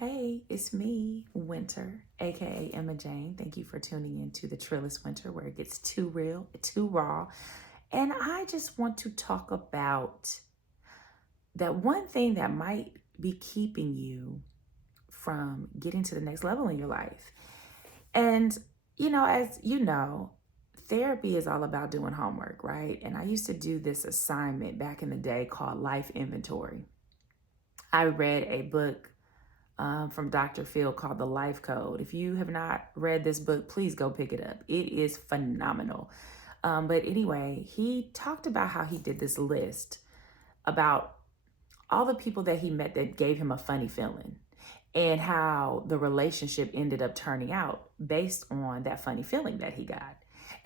Hey, it's me, Winter, aka Emma Jane. Thank you for tuning in to the Trillist Winter, where it gets too real, too raw. And I just want to talk about that one thing that might be keeping you from getting to the next level in your life. And, as you know, therapy is all about doing homework, right? And I used to do this assignment back in the day called Life Inventory. I read a book from Dr. Phil called The Life Code. If you have not read this book, please go pick it up. It is phenomenal. But anyway, he talked about how he did this list about all the people that he met that gave him a funny feeling and how the relationship ended up turning out based on that funny feeling that he got.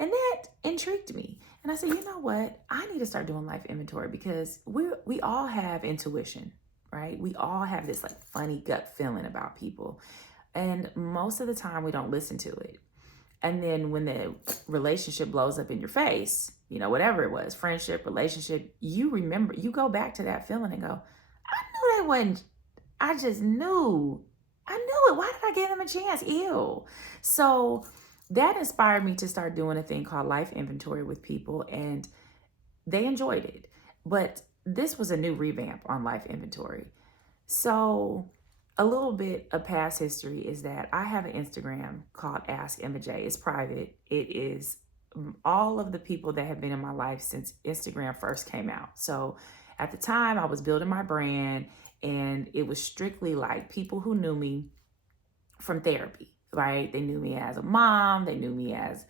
And that intrigued me. And I said, you know what? I need to start doing life inventory because we all have intuition, right? We all have this like funny gut feeling about people. And most of the time we don't listen to it. And then when the relationship blows up in your face, whatever it was, friendship, relationship, you remember, you go back to that feeling and go, I knew that wasn't, I just knew. I knew it. Why did I give them a chance? Ew. So that inspired me to start doing a thing called life inventory with people, and they enjoyed it. But this was a new revamp on life inventory. So a little bit of past history is that I have an Instagram called askemmaj. It's private. It is all of the people that have been in my life since Instagram first came out. So at the time I was building my brand, and it was strictly like people who knew me from therapy, right? They knew me as a mom. They knew me as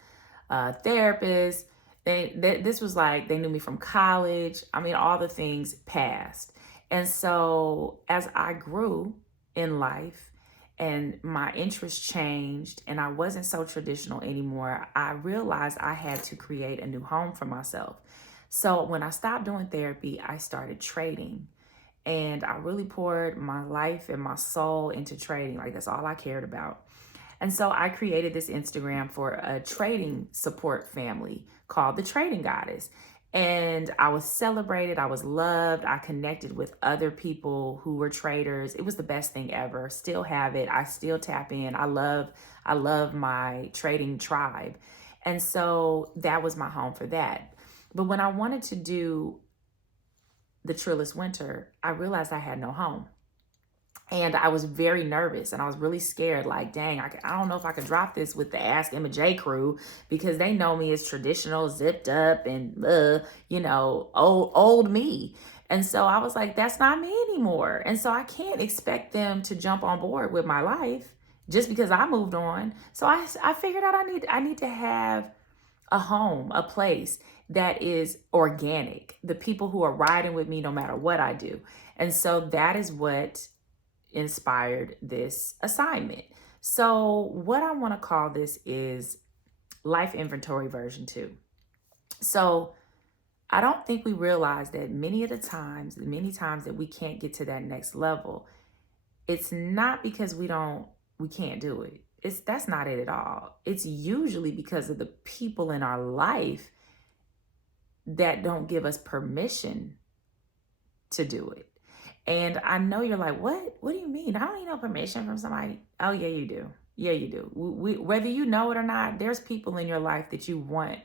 a therapist. This was like, they knew me from college. I mean, all the things past. And so as I grew in life and my interests changed and I wasn't so traditional anymore, I realized I had to create a new home for myself. So when I stopped doing therapy, I started trading. And I really poured my life and my soul into trading. Like, that's all I cared about. And so I created this Instagram for a trading support family called the Trading Goddess. And I was celebrated. I was loved. I connected with other people who were traders. It was the best thing ever. Still have it. I still tap in. I love my trading tribe. And so that was my home for that. But when I wanted to do the Trillist Winter, I realized I had no home. And I was very nervous and I was really scared. Like, dang, I don't know if I could drop this with the Ask Emma J crew because they know me as traditional, zipped up, and old me. And so I was like, that's not me anymore. And so I can't expect them to jump on board with my life just because I moved on. So I figured out I need to have a home, a place that is organic, the people who are riding with me no matter what I do. And so that is what inspired this assignment. So what I want to call this is life inventory version 2. So I don't think we realize that many times that we can't get to that next level, it's not because we can't do it. That's not it at all. It's usually because of the people in our life that don't give us permission to do it. And I know you're like, what? What do you mean? I don't need no permission from somebody. Oh, yeah, you do. Yeah, you do. Whether you know it or not, there's people in your life that you want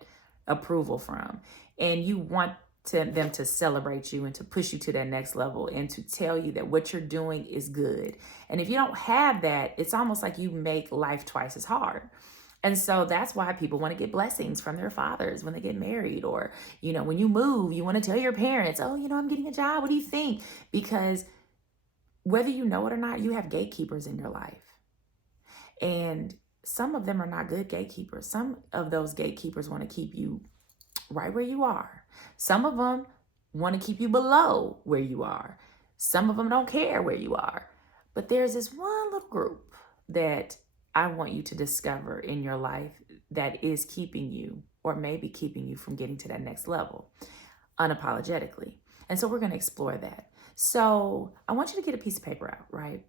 approval from. And you want them to celebrate you and to push you to that next level and to tell you that what you're doing is good. And if you don't have that, it's almost like you make life twice as hard. And so that's why people want to get blessings from their fathers when they get married, or, when you move, you want to tell your parents, oh, I'm getting a job. What do you think? Because whether you know it or not, you have gatekeepers in your life. And some of them are not good gatekeepers. Some of those gatekeepers want to keep you right where you are. Some of them want to keep you below where you are. Some of them don't care where you are. But there's this one little group that I want you to discover in your life that is keeping you, or maybe keeping you from getting to that next level unapologetically. And so we're going to explore that. So I want you to get a piece of paper out, right?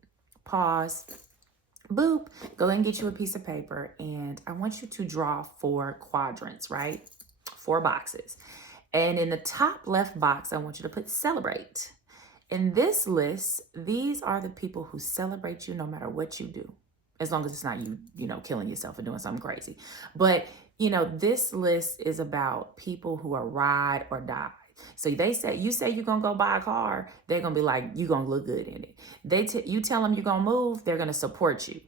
Pause, boop, go ahead and get you a piece of paper. And I want you to draw 4 quadrants, right? 4 boxes. And in the top left box, I want you to put celebrate. In this list, these are the people who celebrate you no matter what you do, as long as it's not you, killing yourself or doing something crazy. But, this list is about people who are ride or die. So you say you're going to go buy a car, they're going to be like, you're going to look good in it. You tell them you're going to move, they're going to support you.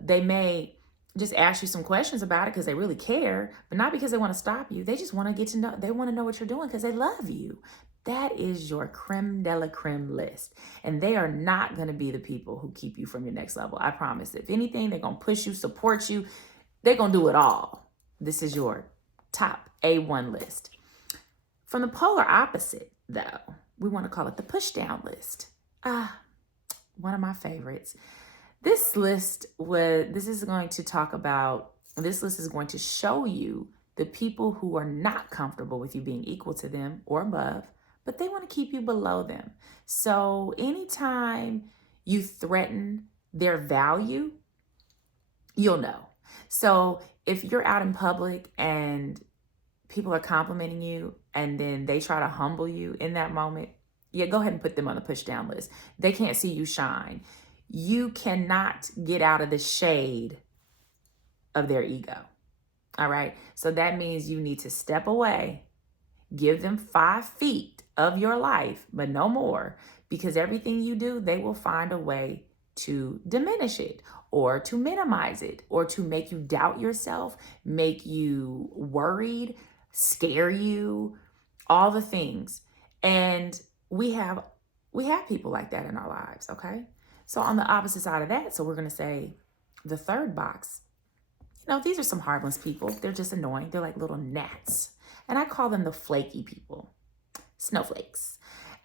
They may just ask you some questions about it because they really care, but not because they want to stop you. They just want to get to know, they want to know what you're doing because they love you. That is your creme de la creme list. And they are not going to be the people who keep you from your next level. I promise. If anything, they're going to push you, support you. They're going to do it all. This is your top A1 list. From the polar opposite, though, we want to call it the push down list. One of my favorites. This list is going to show you the people who are not comfortable with you being equal to them or above, but they want to keep you below them. So anytime you threaten their value, you'll know. So if you're out in public and people are complimenting you and then they try to humble you in that moment, go ahead and put them on the push down list. They can't see you shine. You cannot get out of the shade of their ego. All right. So that means you need to step away, give them 5 feet of your life, but no more, because everything you do, they will find a way to diminish it or to minimize it or to make you doubt yourself, make you worried, scare you, all the things. And we have people like that in our lives. Okay. So on the opposite side of that, so we're going to say the third box, these are some harmless people. They're just annoying. They're like little gnats. And I call them the flaky people, snowflakes.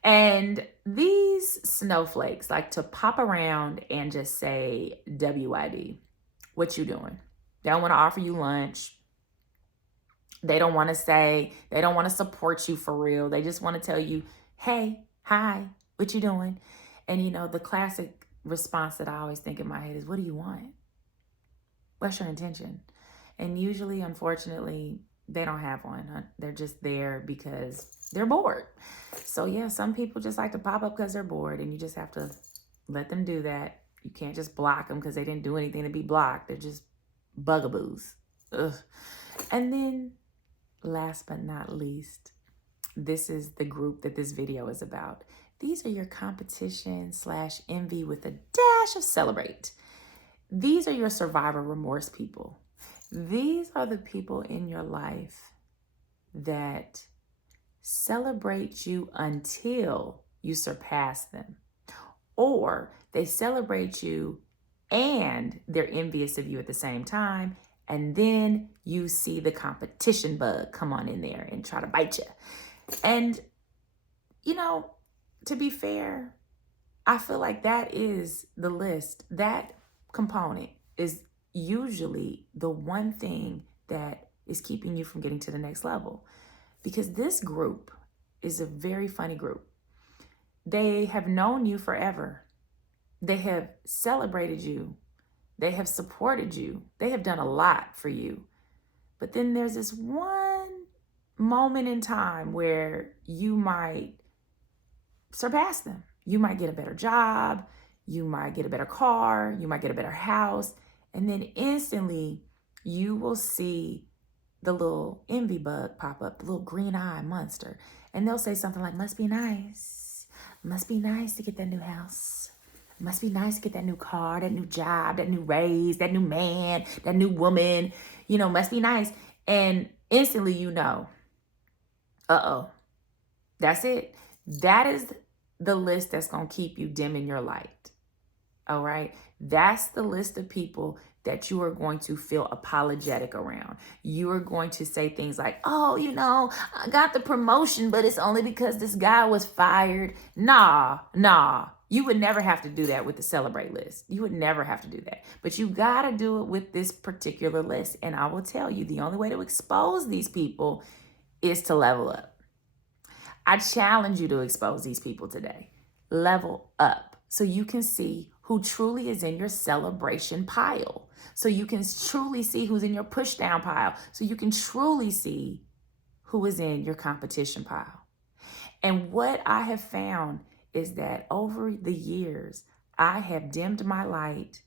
And these snowflakes like to pop around and just say, WID, what you doing? They don't want to offer you lunch. They don't want to support you for real. They just want to tell you, hey, hi, what you doing? And the classic response that I always think in my head is, what do you want? What's your intention? And usually, unfortunately, they don't have one. They're just there because they're bored. So yeah, some people just like to pop up because they're bored, and you just have to let them do that. You can't just block them because they didn't do anything to be blocked. They're just bugaboos. Ugh. And then last but not least, this is the group that this video is about. These are your competition/envy with a dash of celebrate. These are your survivor remorse people. These are the people in your life that celebrate you until you surpass them. Or they celebrate you and they're envious of you at the same time. And then you see the competition bug come on in there and try to bite you. And, to be fair, I feel like that is the list. That component is usually the one thing that is keeping you from getting to the next level. Because this group is a very funny group. They have known you forever. They have celebrated you. They have supported you. They have done a lot for you. But then there's this one moment in time where you might surpass them. You might get a better job. You might get a better car. You might get a better house. And then instantly you will see the little envy bug pop up, the little green eye monster. And they'll say something like, must be nice. Must be nice to get that new house. Must be nice to get that new car, that new job, that new raise, that new man, that new woman, must be nice. And instantly, that's it. That is the list that's going to keep you dim in your light. All right. That's the list of people that you are going to feel apologetic around. You are going to say things like, oh, I got the promotion, but it's only because this guy was fired. Nah. You would never have to do that with the celebrate list. You would never have to do that. But you got to do it with this particular list. And I will tell you, the only way to expose these people is to level up. I challenge you to expose these people today. Level up so you can see who truly is in your celebration pile. So you can truly see who's in your push down pile. So you can truly see who is in your competition pile. And what I have found is that over the years, I have dimmed my light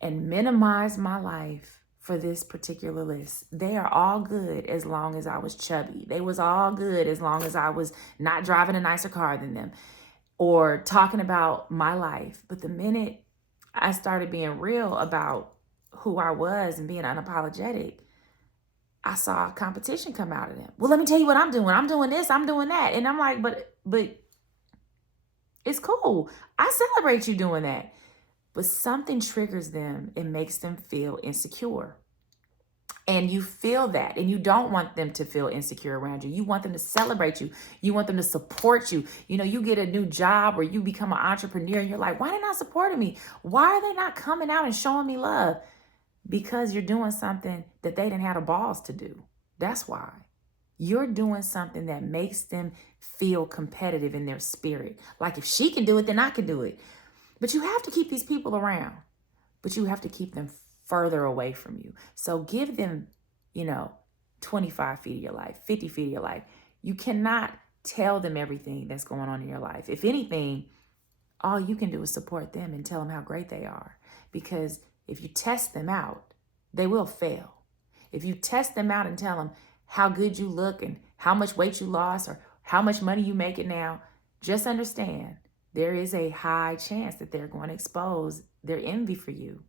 and minimized my life for this particular list. They are all good as long as I was chubby. They was all good as long as I was not driving a nicer car than them or talking about my life. But the minute I started being real about who I was and being unapologetic, I saw competition come out of them. Well, let me tell you what I'm doing. I'm doing this, I'm doing that. And I'm like, but it's cool. I celebrate you doing that. But something triggers them and makes them feel insecure. And you feel that, and you don't want them to feel insecure around you. You want them to celebrate you. You want them to support you. You know, you get a new job or you become an entrepreneur and you're like, why are they not supporting me? Why are they not coming out and showing me love? Because you're doing something that they didn't have the balls to do. That's why. You're doing something that makes them feel competitive in their spirit. Like if she can do it, then I can do it. But you have to keep these people around. But you have to keep them further away from you. So give them, 25 feet of your life, 50 feet of your life. You cannot tell them everything that's going on in your life. If anything, all you can do is support them and tell them how great they are. Because if you test them out, they will fail. If you test them out and tell them how good you look and how much weight you lost or how much money you make it now, just understand there is a high chance that they're going to expose their envy for you.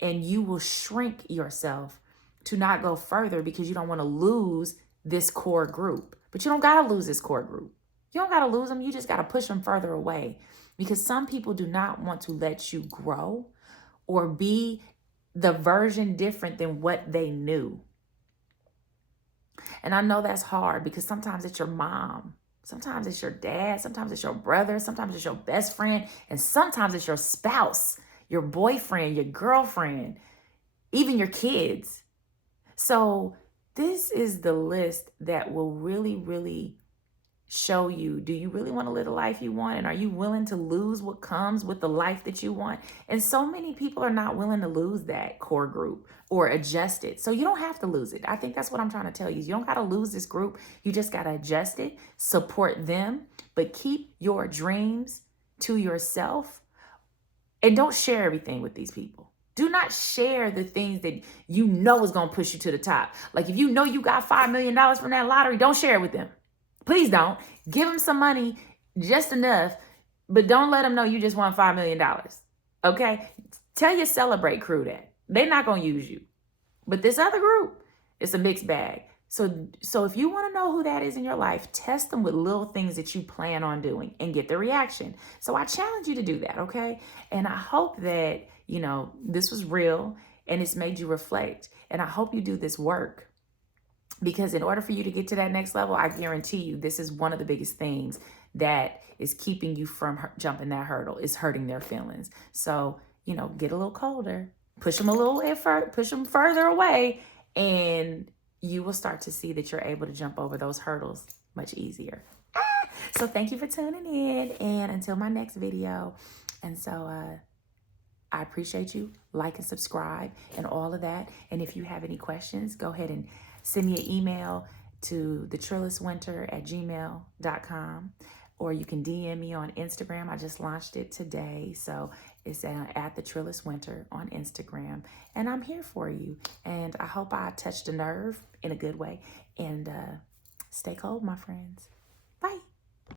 And you will shrink yourself to not go further because you don't want to lose this core group. But you don't got to lose this core group. You don't got to lose them. You just got to push them further away because some people do not want to let you grow or be the version different than what they knew. And I know that's hard because sometimes it's your mom. Sometimes it's your dad. Sometimes it's your brother. Sometimes it's your best friend. And sometimes it's your spouse, your boyfriend, your girlfriend, even your kids. So this is the list that will really, really show you, do you really want to live the life you want? And are you willing to lose what comes with the life that you want? And so many people are not willing to lose that core group or adjust it. So you don't have to lose it. I think that's what I'm trying to tell you. You don't got to lose this group. You just got to adjust it, support them, but keep your dreams to yourself and don't share everything with these people. Do not share the things that you know is going to push you to the top. Like if you know you got $5 million from that lottery, don't share it with them. Please don't. Give them some money, just enough, but don't let them know you just won $5 million. Okay? Tell your Celebrate crew that. They're not going to use you. But this other group, it's a mixed bag. So if you want to know who that is in your life, test them with little things that you plan on doing and get the reaction. So I challenge you to do that, okay? And I hope that, this was real and it's made you reflect. And I hope you do this work. Because in order for you to get to that next level, I guarantee you this is one of the biggest things that is keeping you from jumping that hurdle, is hurting their feelings. So, get a little colder, push them a little push them further away, and you will start to see that you're able to jump over those hurdles much easier. So thank you for tuning in, and until my next video. And so I appreciate you. Like and subscribe and all of that. And if you have any questions, go ahead and send me an email to thetrilliswinter@gmail.com, or you can DM me on Instagram. I just launched it today. So it's at thetrilliswinter on Instagram. And I'm here for you. And I hope I touched a nerve in a good way. And stay cold, my friends.